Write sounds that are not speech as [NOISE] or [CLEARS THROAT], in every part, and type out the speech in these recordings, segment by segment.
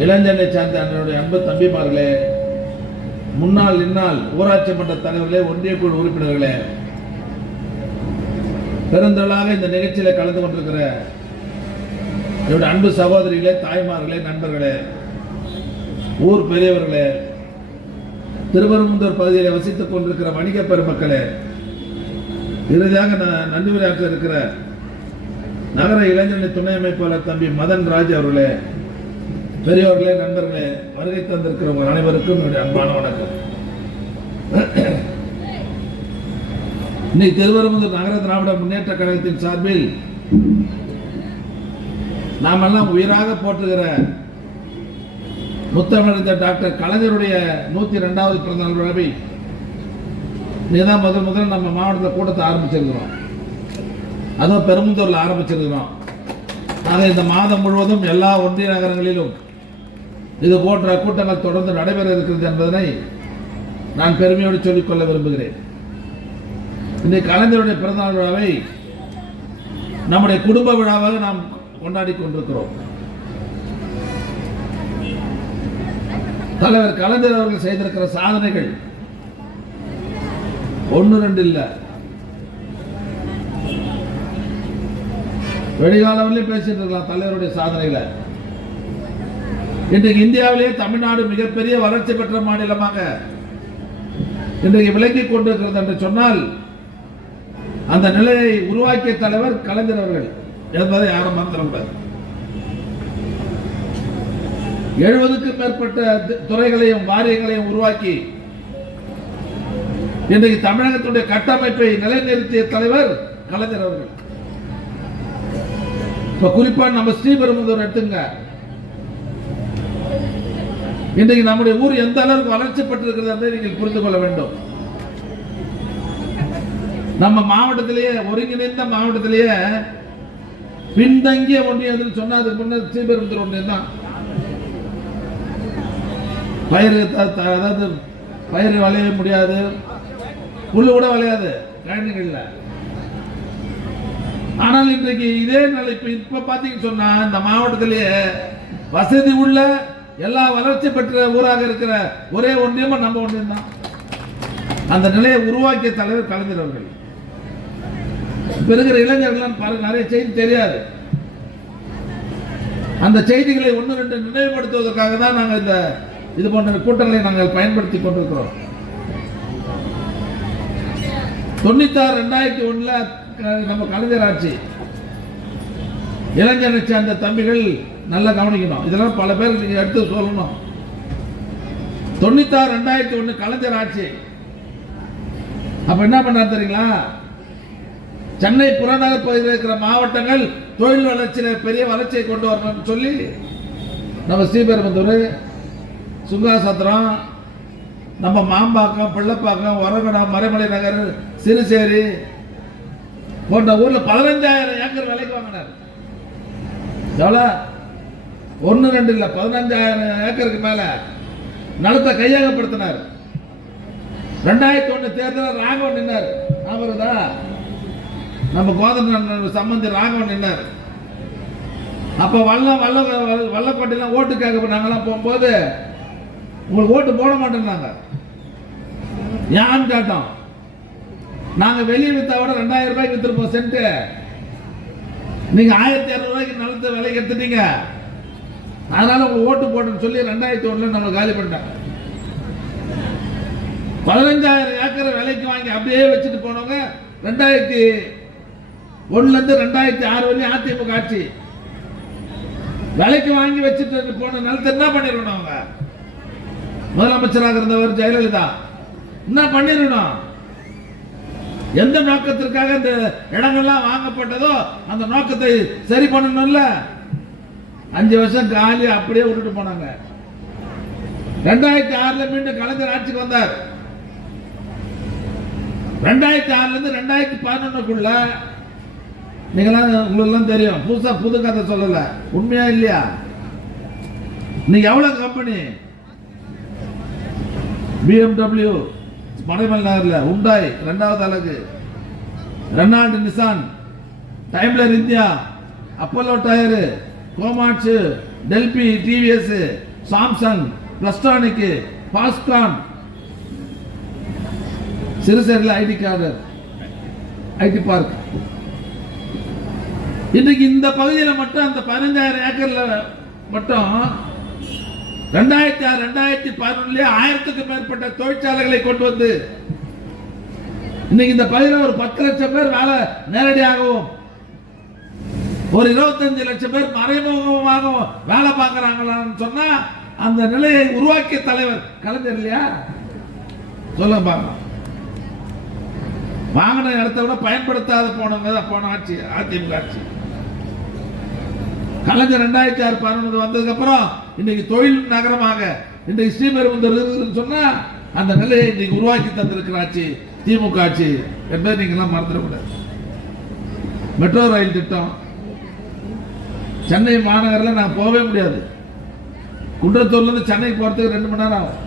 இளைஞனை சார்ந்த அண்ணனுடைய அன்பு தம்பிமார்களே முன்னாள் இந்நாள் ஊராட்சி மன்ற தலைவர்களே ஒன்றிய குழு உறுப்பினர்களே பெருந்தளாக இந்த நிகழ்ச்சியில் கலந்து கொண்டிருக்கிற என்னுடைய அன்பு சகோதரிகளே தாய்மார்களே நண்பர்களே ஊர் பெரியவர்களே திருவரம்பூர் பகுதியில் வசித்துக் கொண்டிருக்கிற வணிக பெருமக்களே இறுதியாக நான் நன்றி உரையாற்ற இருக்கிற நகர இளைஞரணி துணை அமைப்பாளர் தம்பி மதன் ராஜ் அவர்களே பெரியவர்களே நண்பர்களே வருகை தந்திருக்கிற உங்கள் அனைவருக்கும் என்னுடைய அன்பான வணக்கம். இன்னைக்கு திருவரம்பூர் நகர திராவிட முன்னேற்ற கழகத்தின் சார்பில் நாமெல்லாம் உயிராக போற்றுகிற முத்தமிழறிஞர் டாக்டர் கலைஞருடைய நூத்தி ரெண்டாவது பிறந்தநாள் விழாவை இதுதான் முதல் முதல் நம்ம மாவட்டத்தில் கூட்டத்தை ஆரம்பிச்சிருக்கிறோம். அதுவும் பெரும்புத்தூரில் ஆரம்பிச்சிருக்கிறோம். ஆக இந்த மாதம் முழுவதும் எல்லா ஒன்றிய நகரங்களிலும் இது போன்ற கூட்டங்கள் தொடர்ந்து நடைபெற இருக்கிறது என்பதனை நான் பெருமையோடு சொல்லிக்கொள்ள விரும்புகிறேன். இந்த கலைஞருடைய பிறந்தநாள் விழாவை நம்முடைய குடும்ப விழாவாக நாம் கொண்டாடி கொண்டிருக்கிறோம். தலைவர் கலைஞர் அவர்கள் செய்திருக்கிற சாதனைகள் ஒன்று ரெண்டு இல்லை. வெளிகாலவர்களையும் பேசிட்டு இருக்கலாம் தலைவருடைய சாதனைகளை. இன்றைக்கு இந்தியாவிலேயே தமிழ்நாடு மிகப்பெரிய வளர்ச்சி பெற்ற மாநிலமாக இன்றைக்கு விளங்கிக் கொண்டிருக்கிறது என்று சொன்னால் அந்த நிலையை உருவாக்கிய தலைவர் கலைஞர் அவர்கள். என்பதை யாரும் மறந்துடக்கூடாது எழுபதுக்கும் மேற்பட்ட துறைகளையும் வாரியங்களையும் உருவாக்கி இன்றைக்கு தமிழகத்துடைய கட்டமைப்பை நிலைநிறுத்திய தலைவர் கலைஞர் அவர்கள். இப்ப குறிப்பா நம்ம ஸ்ரீபெரும்புதூர் எடுத்துங்க. இன்றைக்கு நம்முடைய ஊர் எந்த அளவுக்கு வளர்ச்சி பெற்றிருக்கிறது என்பதை நீங்கள் புரிந்து கொள்ள வேண்டும். நம்ம மாவட்டத்திலேயே ஒருங்கிணைந்த மாவட்டத்திலேயே பின்தங்கிய ஒன்றியம் சொன்னா அதுக்கு முன்னர் ஸ்ரீபெரும்புத்தூர் ஒன்றியம் தான். பயிர் த- அதாவது பயிர் விளைய முடியாது. புல்லு கூட விளையாது கழனிகள்ல ஆனால் இன்றைக்கு இதே நிலை இப்ப இப்ப பாத்தீங்கன்னு சொன்னா இந்த மாவட்டத்திலேயே வசதி உள்ள எல்லா வளர்ச்சி பெற்ற ஊராக இருக்கிற ஒரே ஒன்றியமும் நம்ம ஒன்றியம் தான். அந்த நிலையை உருவாக்கிய தலைவர் கலைஞர் அவர்கள். இப்ப இருக்கிற இளைஞர்கள்லாம் பாருங்க நிறைய செய்தி தெரியாது. அந்த செய்திகளை ஒன்று ரெண்டு நினைவுபடுத்துவதற்காக தான் நாங்கள் இந்த இது போன்ற கூட்டங்களை நாங்கள் பயன்படுத்தி கொண்டிருக்கிறோம். தொண்ணூத்தாறு ரெண்டாயிரத்தி ஒண்ணுல க- நம்ம கலைஞர் ஆட்சி. இளைஞரை சேர்ந்த தம்பிகள் நல்லா கவனிக்கணும். இதெல்லாம் பல பேர் நீங்க எடுத்து சொல்லணும். தொண்ணூத்தாறு ரெண்டாயிரத்தி ஒண்ணு கலைஞர் ஆட்சி. அப்ப என்ன பண்ணார் தெரியுங்களா? சென்னை புறநகர் பகுதியில் இருக்கிற மாவட்டங்கள் தொழில் வளர்ச்சியில பெரிய வளர்ச்சியை கொண்டு வரணும்னு சொல்லி நம்ம ஸ்ரீபெரும்புத்தூர் சுங்காசத்திரம் நம்ம மாம்பாக்கம் பிள்ளைப்பாக்கம் ஒரகடம் மறைமலை நகர் சிறுசேரி போன்ற ஊரில் பதினஞ்சாயிரம் ஏக்கர் விலைக்கு வாங்கினார். எவ்வளோ ஒன்று ரெண்டு இல்லை பதினஞ்சாயிரம் ஏக்கருக்கு மேலே நிலத்தை கையகப்படுத்தினார். ரெண்டாயிரத்தி ஒன்று தேர்தலில் ராகவன் நின்னார். ஞாபகம் நம்ம கோதண்ட சம்பந்தி ராகவன் நின்னார். அப்போ வல்ல வல்ல வல்லக்கோட்டையெல்லாம் ஓட்டு கேட்க நாங்களாம் போகும்போது உங்களுக்கு ஓட்டு போட மாட்டேன்னாங்க. ஏன்னு கேட்டோம். நாங்கள் வெளியே விற்றா விட ரெண்டாயிரம் ரூபாய்க்கு விற்றுருப்போம் சென்ட்டு. நீங்கள் ஆயிரத்தி இரநூறுவாய்க்கு நிலத்தை விலைக்கு எடுத்துட்டீங்க. அதனால உங்களுக்கு ஓட்டு போட்டுன்னு சொல்லி ரெண்டாயிரத்தி ஒண்ணுல நம்ம காலி பண்ணிட்டாங்க. பதினஞ்சாயிரம் ஏக்கரை விலைக்கு வாங்கி அப்படியே வச்சுட்டு போனவங்க ரெண்டாயிரத்தி ஒன்னுலேருந்து ரெண்டாயிரத்தி ஆறு வரையும் அதிமுக ஆட்சி. விலைக்கு வாங்கி வச்சுட்டு போன நிலத்தை என்ன பண்ணிடணும் அவங்க? முதலமைச்சராக இருந்தவர் ஜெயலலிதா. என்ன பண்ணிடணும்? எந்த நோக்கத்திற்காக இந்த இடங்கள்லாம் வாங்கப்பட்டதோ அந்த நோக்கத்தை சரி பண்ணணும்ல? அஞ்சு வருஷம் காலி அப்படியே விட்டுட்டு போனாங்க. ரெண்டாயிரத்தி ஆறுல மீண்டும் கலைஞர் ஆட்சிக்கு வந்தார். ரெண்டாயிரத்தி ஆறுல இருந்து ரெண்டாயிரத்தி பதினொன்னுக்குள்ள நீங்களாம் உங்களுக்குலாம் தெரியும். புதுசா புது கதை சொல்லல. உண்மையா இல்லையா? நீங்க எவ்வளவு கம்பெனி பிஎம்டபிள்யூ மடைமல் நகர்ல உண்டாய் ரெண்டாவது அழகு. Renault Nissan Daimler India Apollo tyre Komatsu Delphi TVS Samsung பிளஸ்டானிக்கு Foxconn. சிறுசேரியில் ஐடி கார்டு ஐடி பார்க். இன்னைக்கு இந்த பகுதியில் மட்டும் அந்த பதினஞ்சாயிரம் ஏக்கரில் மட்டும் ரெண்டாயிரத்தி ஆறு ரெண்டாயிரத்தி பதினொன்னுலயே ஆயிரத்துக்கும் மேற்பட்ட தொழிற்சாலைகளை கொண்டு வந்து இன்னைக்கு இந்த பகுதியில் ஒரு பத்து லட்சம் பேர் வேலை நேரடியாகவும் ஒரு இருபத்தஞ்சு லட்சம் பேர் மறைமுகமாக வேலை பார்க்கறாங்களான்னு சொன்னா அந்த நிலையை உருவாக்கிய தலைவர் கலைஞர் இல்லையா? சொல்ல பாக்கலாம் வாங்கின இடத்த விட பயன்படுத்தாத போனவங்க தான் போன ஆட்சி அதிமுக ஆட்சி. கலைஞர் ரெண்டாயிரத்தி ஆறு பதினொன்று வந்ததுக்கு அப்புறம் இன்னைக்கு தொழில் நகரமாக இன்றைக்கு ஸ்ரீபெரும்புதூர் இருக்குதுன்னு சொன்னா அந்த நிலையை இன்னைக்கு உருவாக்கி தந்திருக்கிற ஆட்சி திமுக ஆட்சி என்பதை நீங்களாம் மறந்துடக்கூடாது. மெட்ரோ ரயில் திட்டம் சென்னை மாநகரில் நான் போகவே முடியாது. குன்றத்தூர்லேருந்து சென்னை போகிறதுக்கு ரெண்டு மணி நேரம் ஆகும்.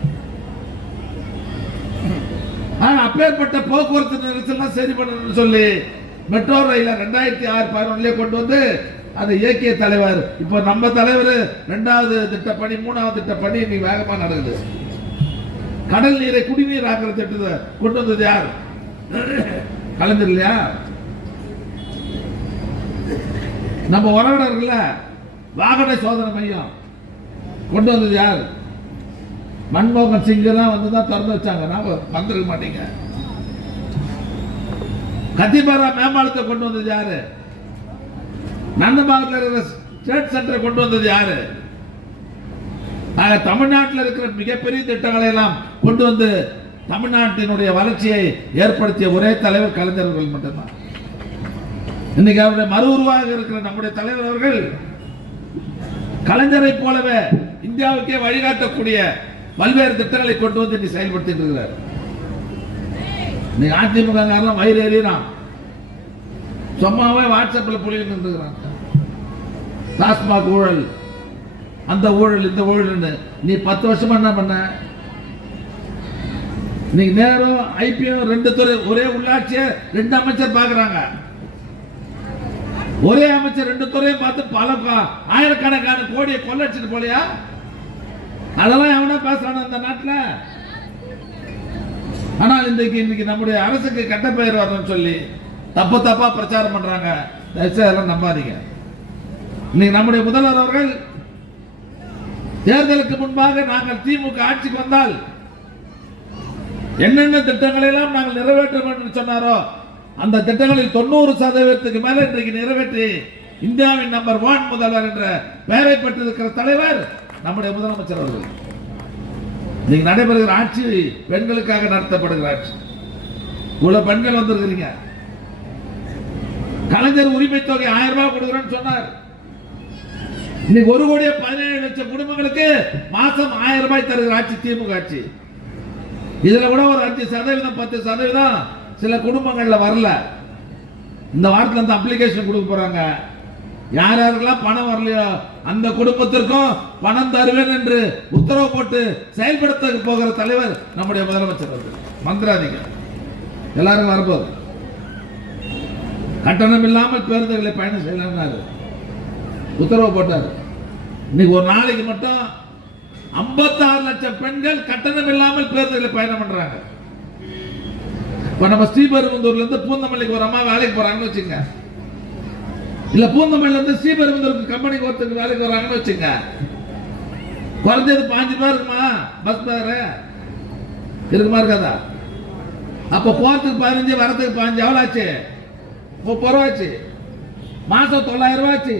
ஆனா அப்பேற்பட்ட போக்குவரத்து நெரிசல்லாம் சரி பண்ணணும்னு சொல்லி மெட்ரோ ரயில ரெண்டாயிரத்தி ஆறு பதினொன்னுலயே கொண்டு வந்து அதை இயக்கிய தலைவர். இப்போ நம்ம தலைவர் ரெண்டாவது திட்டப்பணி மூணாவது திட்டப்பணி இன்னைக்கு வேகமா நடக்குது. கடல் நீரை குடிநீர் ஆக்கிற திட்டத்தை கொண்டு வந்தது யார்? கலைஞர் இல்லையா? நம்ம உறவினர்கள்ல வாகன சோதனை மையம் கொண்டு வந்தது யார்? மன்மோகன் சிங் தான் வந்து தான் திறந்து வச்சாங்க. நான் வந்திருக்க மாட்டீங்க. கத்திபாரா மேம்பாலத்தை கொண்டு வந்தது யாரு? நந்தபாலத்தில் இருக்கிற ஸ்டேட் சென்டரை கொண்டு வந்தது யாரு? நாங்கள் தமிழ்நாட்டில் இருக்கிற மிகப்பெரிய திட்டங்களை எல்லாம் கொண்டு வந்து தமிழ்நாட்டினுடைய வளர்ச்சியை ஏற்படுத்திய ஒரே தலைவர் கலைஞர்கள் மட்டும்தான். இன்னைக்கு அவருடைய மறு உருவாக இருக்கிற நம்முடைய தலைவர் அவர்கள் கலைஞரை போலவே இந்தியாவுக்கே வழிகாட்டக்கூடிய பல்வேறு திட்டங்களை கொண்டு வந்து இன்னைக்கு செயல்படுத்திட்டு இருக்கிறார். இன்னைக்கு அதிமுக வயிறு எறியறான் சும்மாவே வாட்ஸ்அப்பில் புள்ளிட்டு இருக்கிறான். டாஸ்மாக் ஊழல் அந்த ஊழல் இந்த ஊழல்னு. நீ பத்து வருஷமா என்ன பண்ண? இன்னைக்கு நேரம் ஐபிஎம் ரெண்டு துறை ஒரே உள்ளாட்சியை ரெண்டு அமைச்சர் பார்க்குறாங்க. ஒரே அமைச்சர் ரெண்டு துறையும் பார்த்து பல ஆயிரக்கணக்கான கோடியை கொள்ளடிச்சிட்டு போலையா? அதெல்லாம் எவனா பேசுறான இந்த நாட்டில்? ஆனால் இன்றைக்கு இன்னைக்கு நம்முடைய அரசுக்கு கெட்ட பெயர் வரணும்னு சொல்லி தப்பு தப்பா பிரச்சாரம் பண்றாங்க. தயவுசெய்து அதெல்லாம் நம்பாதீங்க. இன்னைக்கு நம்முடைய முதல்வர் அவர்கள் தேர்தலுக்கு முன்பாக நாங்கள் திமுக ஆட்சிக்கு வந்தால் என்னென்ன திட்டங்களை எல்லாம் நாங்கள் நிறைவேற்ற வேண்டும் என்று சொன்னாரோ அந்த திட்டங்களில் தொண்ணூறு சதவீதத்துக்கு மேல இன்றைக்கு நிறைவேற்றி இந்தியாவின் நம்பர் ஒன் முதல்வர் என்ற பெயரை பெற்றிருக்கிற தலைவர் நம்முடைய முதலமைச்சர் அவர்கள். இன்னைக்கு நடைபெறுகிற ஆட்சி பெண்களுக்காக நடத்தப்படுகிற ஆட்சி. இவ்வளவு பெண்கள் வந்திருக்கிறீங்க. கலைஞர் உரிமை தொகை ஆயிரம் ரூபாய் கொடுக்குறேன்னு சொன்னார். இன்னைக்கு ஒரு கோடியே பதினேழு லட்சம் குடும்பங்களுக்கு மாசம் ஆயிரம் ரூபாய் தருகிற ஆட்சி திமுக ஆட்சி. இதுல கூட ஒரு அஞ்சு சதவீதம் பத்து சதவீதம் சில குடும்பங்களில் வரல. இந்த வாரத்தில் அந்த அப்ளிகேஷன் கொடுக்க போகிறாங்க யார் யாருக்கெல்லாம் பணம் வரலையோ அந்த குடும்பத்திற்கும் பணம் தருவேன் என்று உத்தரவு போட்டு செயல்படுத்த போகிற தலைவர் நம்முடைய முதலமைச்சர் அவர்கள். எல்லாரும் வரப்போகுது கட்டணம் இல்லாமல் பேருந்துகளை பயணம் செய்யலாம்னாரு. உத்தரவு போட்டார். இன்னைக்கு ஒரு நாளைக்கு மட்டும் 56 லட்சம் பெண்கள் கட்டணம் இல்லாமல் பேருந்துகளை பயணம் பண்றாங்க. இப்போ நம்ம ஸ்ரீபெரும்புந்தூர்லேருந்து பூந்தமல்லிக்கு ஒரு அம்மா வேலைக்கு போகிறாங்கன்னு வச்சுங்க இல்லை பூந்தமல்லில ஸ்ரீபெருமந்தூருக்கு கம்பெனிக்கு ஒருத்தருக்கு வேலைக்கு வராங்கன்னு வச்சுங்க குறைஞ்சது பாஞ்சு ரூபா இருக்குமா? பஸ் பேரு இருக்குமா இருக்காதா? அப்போ போகிறதுக்கு பதினஞ்சு வரதுக்கு பதினஞ்சு எவ்வளவு ஆச்சு? முப்பது ரூபா ஆச்சு மாதம் தொள்ளாயிரம் ரூபா ஆச்சு.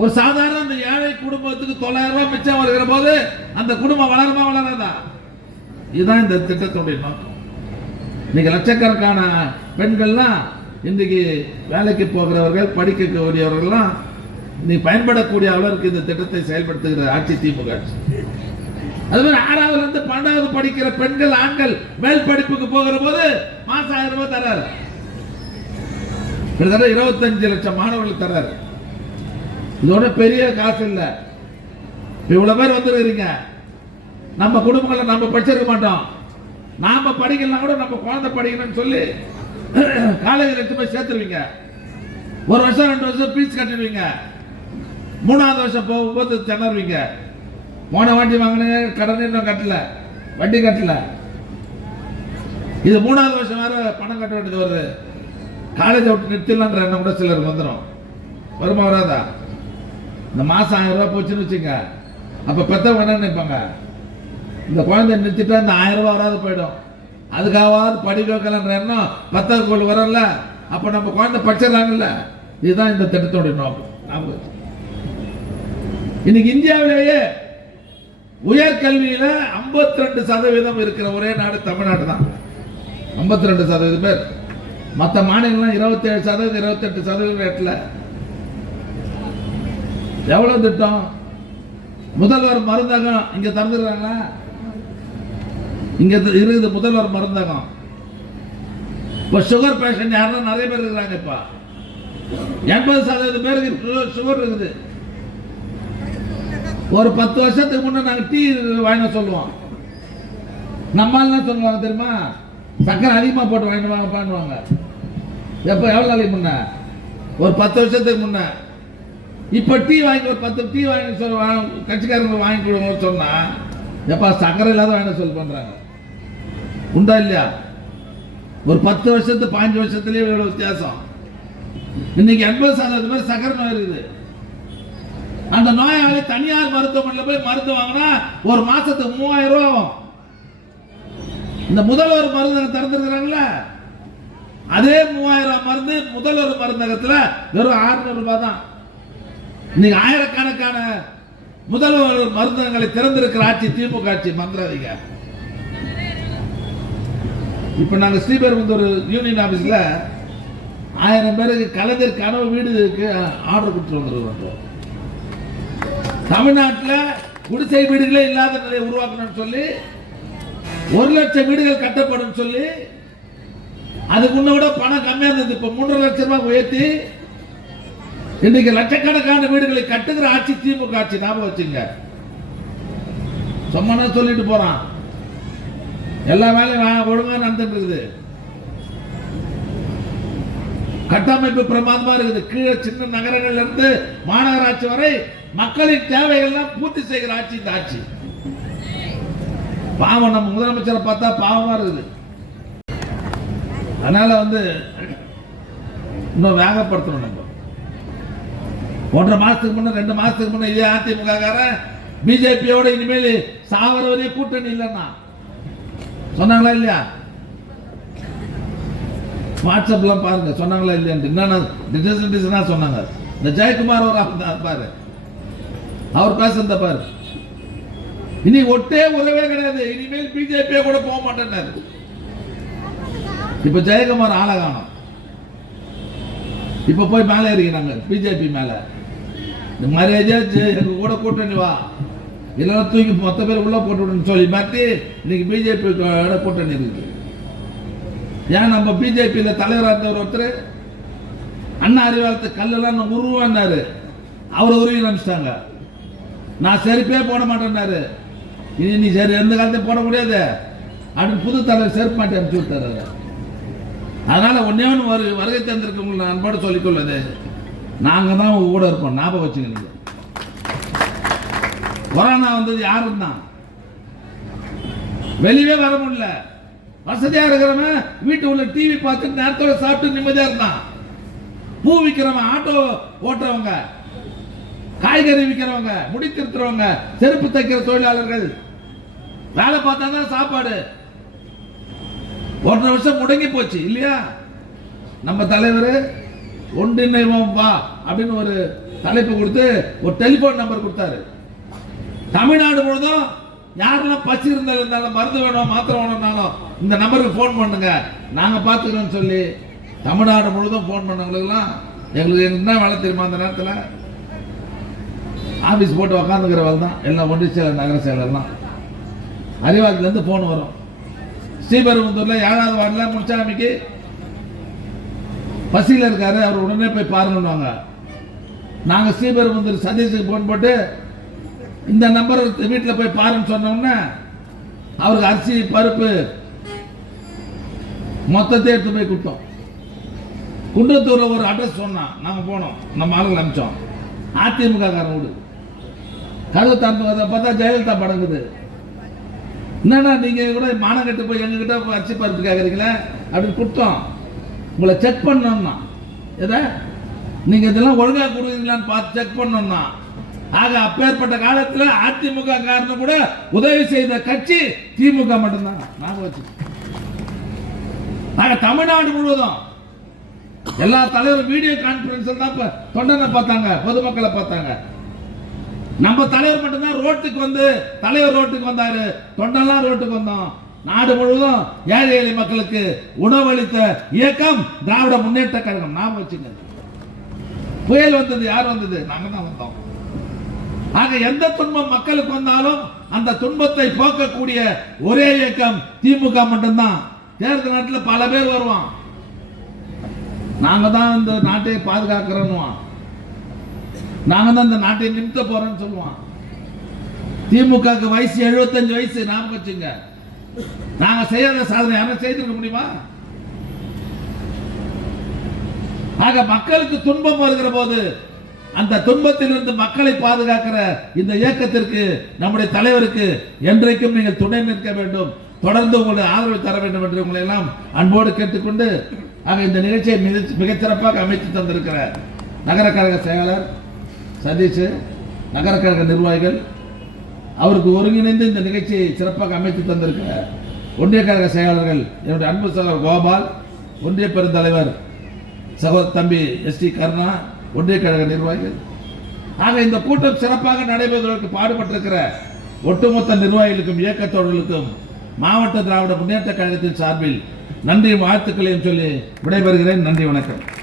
ஒரு சாதாரண அந்த ஏழை குடும்பத்துக்கு தொள்ளாயிரம் ரூபாய் மிச்சம் வருகிற போது அந்த குடும்பம் வளருமா வளராதா? இதுதான் இந்த திட்டத்துடைய நோக்கம். இன்னைக்கு லட்சக்கணக்கான பெண்கள்லாம் இன்னைக்கு வேலைக்கு போகிறவர்கள் படிக்கக்கூடியவர்கள்லாம் நீ பயன்படக்கூடிய அளவிற்கு இந்த திட்டத்தை செயல்படுத்துகிற ஆட்சி திமுக. ஆட்சி அது மாதிரி ஆறாவதுல இருந்து பன்னெண்டாவது படிக்கிற பெண்கள் ஆண்கள் மேல் படிப்புக்கு போகிற போது மாசம் ஆயிரம் ரூபாய் தராரு கிட்டத்தட்ட இருபத்தஞ்சு லட்சம் மாணவர்கள் தராரு இதோட பெரிய காசு இல்லை. இவ்வளவு பேர் வந்துருக்கிறீங்க. நம்ம குடும்பங்களை நம்ம படிச்சிருக்க மாட்டோம். நாம படிக்கலாம் கூட நம்ம குழந்தை படிக்கணும்னு சொல்லி [CLEARS THROAT] காலேஜில் எடுத்து போய் சேர்த்துருவீங்க. ஒரு வருஷம் ரெண்டு வருஷம் ஃபீஸ் கட்டிடுவீங்க. மூணாவது வருஷம் போகும்போது திணறுவீங்க. போன வாட்டி வாங்கின கடன் இன்னும் கட்டல வட்டி கட்டல. இது மூணாவது வருஷம் வேற பணம் கட்ட வேண்டியது வருது. காலேஜை விட்டு நிறுத்திடலான்ற எண்ணம் கூட சிலருக்கு வந்துடும் வருமா வராதா? இந்த மாதம் ஆயிரம் ரூபா போச்சுன்னு வச்சுங்க அப்போ பெற்றவங்க என்ன நினைப்பாங்க? இந்த குழந்தை நிறுத்திட்டா இந்த ஆயிரம் ரூபா வராது போயிடும். அதுக்காவது படிக்க வைக்கலன்ற எண்ணம் பத்தாவது கோல் வரல. அப்போ நம்ம குழந்தை படிச்சிடறாங்கல்ல. இதுதான் இந்த திட்டத்தோட நோக்கம். ஞாபகம் இன்னைக்கு இந்தியாவிலேயே உயர்கல்வியில் ஐம்பத்தி ரெண்டு சதவீதம் இருக்கிற ஒரே நாடு தமிழ்நாடு தான் 52% ரெண்டு சதவீதம் பேர். மற்ற மாநிலங்கள்லாம் இருபத்தேழு சதவீதம் இருபத்தெட்டு சதவீதம் ரேட்டில் எவ்வளோ திட்டம்? முதல்வர் மருந்தகம் இங்கே தந்துடுறாங்களா இங்கே இது- இருக்குது முதல்வர் மருந்தகம். இப்போ சுகர் பேஷண்ட் யாருன்னா நிறைய பேர் இருக்கிறாங்க இப்போ. எண்பது சதவீதம் பேருக்கு சுகர் இருக்குது. ஒரு பத்து வருஷத்துக்கு முன்னே நாங்கள் டீ வாங்கின சொல்லுவோம். நம்மால் சொல்லுவாங்க தெரியுமா? சக்கரை அதிகமாக போட்டு வாங்கிட்டு வாங்க பண்ணுவாங்க எப்போ எவ்வளோ நாளைக்கு முன்ன? ஒரு பத்து வருஷத்துக்கு முன்ன. இப்போ டீ வாங்கி ஒரு பத்து டீ வாங்கி சொல்ல கட்சிக்காரங்க வாங்கி கொடுங்க சொன்னால் எப்பா சக்கரை இல்லாத வாங்கின சொல்லி பண்ணுறாங்க உண்டா இல்லையா? ஒரு பத்து வருஷத்து பாஞ்சு வருஷத்துலேயே இவ்வளோ வித்தியாசம். இன்னைக்கு எண்பது சதவீதம் பேர் சக்கரை நோய் இருக்குது. அந்த நோயாளி தனியார் மருத்துவமனையில் போய் மருந்து வாங்கினா ஒரு மாசத்துக்கு மூவாயிரம் ரூபா ஆகும். இந்த முதல்வர் மருந்தகம் திறந்துருக்குறாங்கள அதே மூவாயிரம் மருந்து முதல்வர் மருந்தகத்தில் வெறும் 600 ரூபாய் தான். இன்னைக்கு ஆயிரக்கணக்கான முதல்வர் மருந்தகங்களை திறந்திருக்கிற ஆட்சி திமுக ஆட்சி மந்திராதிங்க இப்போ நாங்கள் ஸ்ரீபெரும்புத்தூர் யூனியன் ஆஃபீஸில் ஆயிரம் பேருக்கு கலைஞர் கனவு வீடுக்கு ஆர்டர் கொடுத்து வந்துருக்கோம். தமிழ்நாட்டில் குடிசை வீடுகளே இல்லாத நிலையை உருவாக்கணும்னு சொல்லி ஒரு லட்சம் வீடுகள் கட்டப்படும் சொல்லி அதுக்கு முன்ன விட பணம் கம்மியாக இருந்தது. இப்போ மூன்றரை லட்சம் ரூபாய் உயர்த்தி இன்னைக்கு லட்சக்கணக்கான வீடுகளை கட்டுகிற ஆட்சி திமுக ஆட்சி ஞாபகம் வச்சுங்க. சும்மா சொல்லிட்டு போறான். எல்லா வேலையும் ஒழுங்காக நடந்துட்டு இருக்குது கட்டமைப்பு பிரமாதமா இருக்குது. கீழே சின்ன நகரங்கள்ல இருந்து மாநகராட்சி வரை மக்களின் தேவைகள்லாம் பூர்த்தி செய்கிற ஆட்சி இந்த ஆட்சி. பாவம் நம்ம முதலமைச்சரை பார்த்தா பாவமா இருக்குது. அதனால வந்து இன்னும் வேகப்படுத்தணும் நம்ம. ஒன்றரை மாசத்துக்கு முன்ன ரெண்டு மாசத்துக்கு முன்ன இதே அதிமுக காரன் பிஜேபியோட இனிமேல் சாவர வரையும் கூட்டணி இல்லைன்னா சொன்னாங்களா இல்லையா? வாட்ஸ்அப்லாம் பாருங்க சொன்னாங்களா இல்லையான்ட்டு. என்னென்ன டிசன் டிசனா சொன்னாங்க. இந்த ஜெயக்குமார் ஒரு தான் பாரு. அவர் பேசுறத பாரு. இனி ஒட்டே உறவே கிடையாது. இனிமேல் பிஜேபியே கூட போக மாட்டேன்னாரு. இப்ப ஜெயக்குமார் ஆளை இப்ப போய் மேலே ஏறிக்கிறாங்க பிஜேபி மேல. இந்த மரியாதையா எங்க கூட கூட்டணி வா. இல்லைன்னா தூக்கி மொத்த பேர் உள்ள போட்டு விடுன்னு சொல்லி மாற்றி இன்னைக்கு பிஜேபி கூட்டணி இருக்குது. ஏன் நம்ம பிஜேபியில் தலைவராக இருந்தவர் ஒருத்தர்? அண்ணா அறிவாளத்து கல்லெல்லாம் நான் உருவான்னாரு அவரை உருவி நினச்சிட்டாங்க நான் செருப்பே போட மாட்டேன்னாரு. இனி நீ சரி எந்த காலத்தையும் போட முடியாது. அப்படின்னு புது தலைவர் செருப்பு மாட்டி அனுப்பிச்சு விட்டாரு அதனால் ஒன்றே ஒன்று வருகை தந்திருக்கவங்களை நான் அன்போடு சொல்லிக்கொள்ளது நாங்கள் தான் உங்க கூட இருப்போம். ஞாபகம் வச்சுக்கணும் கொரோனா வந்தது யாரும் தான் வெளியவே வர முடியல. வசதியா இருக்கிறவன் வீட்டு உள்ள டிவி பார்த்து நேரத்தோட சாப்பிட்டு நிம்மதியா இருந்தான். பூ விற்கிறவன் ஆட்டோ ஓட்டுறவங்க காய்கறி விற்கிறவங்க முடி திருத்துறவங்க செருப்பு தைக்கிற தொழிலாளர்கள் வேலை பார்த்தா தான் சாப்பாடு. ஒன்றரை வருஷம் முடங்கி போச்சு இல்லையா? நம்ம தலைவர் ஒன்றிணைவோம் வா அப்படின்னு ஒரு தலைப்பு கொடுத்து ஒரு டெலிஃபோன் நம்பர் கொடுத்தாரு. தமிழ்நாடு முழுதும் யாரெல்லாம் பசி இருந்தால் இருந்தாலும் மருந்து வேணும் மாத்திரை வேணும்னாலும் இந்த நம்பருக்கு ஃபோன் பண்ணுங்க. நாங்கள் பார்த்துக்கிறோம்னு சொல்லி தமிழ்நாடு முழுதும் ஃபோன் பண்ணவங்களுக்கெல்லாம் எங்களுக்கு என்ன வேலை தெரியுமா அந்த நேரத்தில்? ஆஃபீஸ் போட்டு உக்காந்துக்கிற வேலை தான். எல்லாம் ஒன்றிய செயலர் நகர செயலர்லாம். அறிவாக்கிலேருந்து ஃபோன் வரும். ஸ்ரீபெரும்புத்தூரில் ஏழாவது வாரில் முன்சாமிக்கு பசியில் இருக்காரு அவர் உடனே போய் பாருங்கன்னுவாங்க. நாங்கள் ஸ்ரீபெரும்புத்தூர் சதீஷுக்கு ஃபோன் போட்டு இந்த நம்பர் வீட்டில் போய் பாருன்னு சொன்னோம்னா அவருக்கு அரிசி பருப்பு மொத்தத்தை எடுத்து போய் கொடுத்தோம். குன்றத்தூரில் ஒரு அட்ரஸ் சொன்னான் நாங்கள் போனோம். நம்ம ஆளுங்க அனுப்பிச்சோம். அதிமுக காரன் வீடு கதவு திறந்து பார்த்தா ஜெயலலிதா படங்குது என்னன்னா நீங்கள் கூட மானம் கட்டு போய் எங்ககிட்ட அரிசி பருப்பு கேட்குறீங்களே அப்படின்னு கொடுத்தோம். உங்களை செக் பண்ணோம்னா. எதை? நீங்கள் இதெல்லாம் ஒழுங்காக கொடுக்குறீங்களான்னு பார்த்து செக் பண்ணோம்னா ஆக அப்பேற்பட்ட காலத்துல அதிமுக காரணம் கூட உதவி செய்த கட்சி திமுக மட்டும்தான். ஞாபகம் வச்சு தமிழ்நாடு முழுவதும் எல்லா தலைவரும் வீடியோ கான்பரன்ஸ் தான் தொண்டனை பார்த்தாங்க பொதுமக்களை பார்த்தாங்க. நம்ம தலைவர் மட்டும்தான் ரோட்டுக்கு வந்து தலைவர் ரோட்டுக்கு வந்தாரு. தொண்டெல்லாம் ரோட்டுக்கு வந்தோம். நாடு முழுவதும் ஏழை ஏழை மக்களுக்கு உணவளித்த இயக்கம் திராவிட முன்னேற்ற கழகம். நாம வச்சுங்க புயல் வந்தது யார் வந்தது? நாங்க தான் வந்தோம். ஆக எந்த துன்பம் மக்களுக்கு வந்தாலும் அந்த துன்பத்தை போக்கக்கூடிய ஒரே இயக்கம் திமுக மட்டும்தான். தேர்தல் நேரத்தில் பல பேர் வருவான். நாங்க தான் இந்த நாட்டை பாதுகாக்கிறோம் நாங்க தான் இந்த நாட்டை நிமித்த போறோம்னு சொல்லுவான். திமுகக்கு வயசு 75 வயசு ஞாபகம் வச்சுங்க. நாங்க செய்யாத சாதனை யாரும் செய்திருக்க முடியுமா? ஆக மக்களுக்கு துன்பம் வருகிற போது அந்த துன்பத்திலிருந்து மக்களை பாதுகாக்கிற இந்த இயக்கத்திற்கு நம்முடைய தலைவருக்கு என்றைக்கும் நீங்கள் துணை நிற்க வேண்டும். தொடர்ந்து உங்களுடைய ஆதரவு தர வேண்டும் என்று உங்களை எல்லாம் அன்போடு கேட்டுக்கொண்டு ஆக இந்த நிகழ்ச்சியை மிக- மிகச்சிறப்பாக அமைத்து தந்திருக்கிற நகர கழக செயலாளர் சதீஷ் நகர கழக நிர்வாகிகள் அவருக்கு ஒருங்கிணைந்து இந்த நிகழ்ச்சியை சிறப்பாக அமைத்து தந்திருக்கிற ஒன்றிய கழக செயலாளர்கள் என்னுடைய அன்பு சகோதரர் கோபால் ஒன்றிய பெருந்தலைவர் சகோதர தம்பி எஸ் டி கருணா ஒன்றிய கழக நிர்வாகிகள். ஆக இந்த கூட்டம் சிறப்பாக நடைபெறுவதற்கு பாடுபட்டிருக்கிற ஒட்டுமொத்த நிர்வாகிகளுக்கும் இயக்கத்தோழர்களுக்கும் மாவட்ட திராவிட முன்னேற்ற கழகத்தின் சார்பில் நன்றி வாழ்த்துக்களையும் சொல்லி விடைபெறுகிறேன். நன்றி வணக்கம்.